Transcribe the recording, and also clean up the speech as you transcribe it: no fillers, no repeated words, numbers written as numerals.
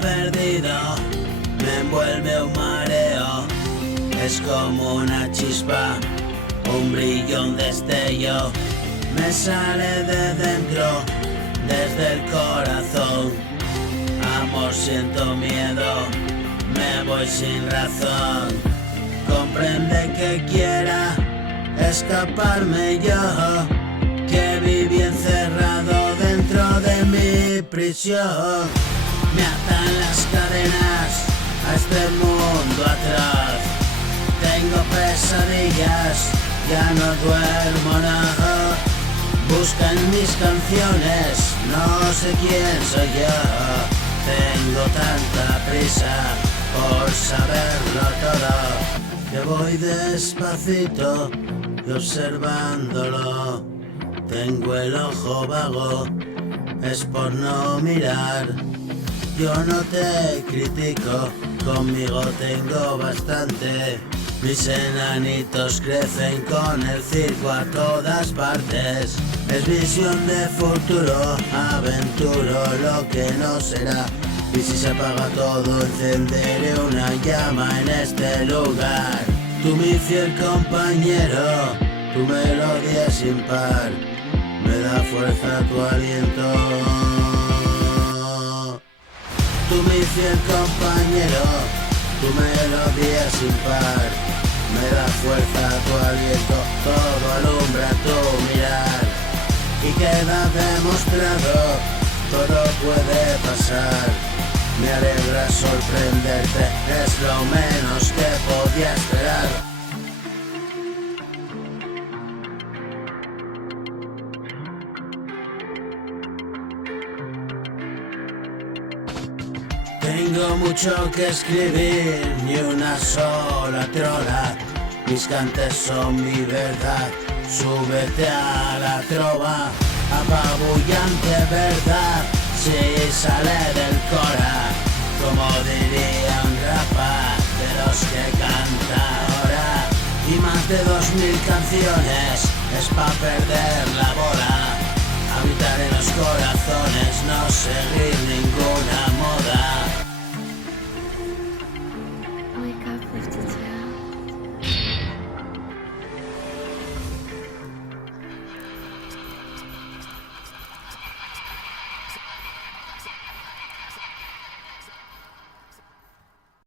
perdido, me envuelve un mareo. Es como una chispa, un brillo, un destello. Me sale de dentro, desde el corazón. Amor, siento miedo, me voy sin razón. Comprende que quiera escaparme yo, que viví encerrado dentro de mi prisión. Me atan las cadenas a este mundo atrás. Tengo pesadillas, ya no duermo nada. Buscan mis canciones, no sé quién soy yo. Tengo tanta prisa por saberlo todo, que voy despacito y observándolo. Tengo el ojo vago, es por no mirar. Yo no te critico, conmigo tengo bastante. Mis enanitos crecen con el circo a todas partes. Es visión de futuro, aventuro lo que no será. Y si se apaga todo, encenderé una llama en este lugar. Tú, mi fiel compañero, tu melodía sin par, me da fuerza tu aliento. Tú, mi fiel compañero, tu melodía sin par, me da fuerza tu aliento. Todo alumbra tu mirar y queda demostrado, todo puede pasar. Me alegra sorprenderte, es lo menos que podía esperar. Tengo mucho que escribir, ni una sola trola. Mis cantes son mi verdad, súbete a la trova. Apabullante verdad, si sale del cora, como diría un rapa de los que canta ahora. Y más de 2000 canciones es pa' perder la bola. Habitar en los corazones, no seguir ninguna moda.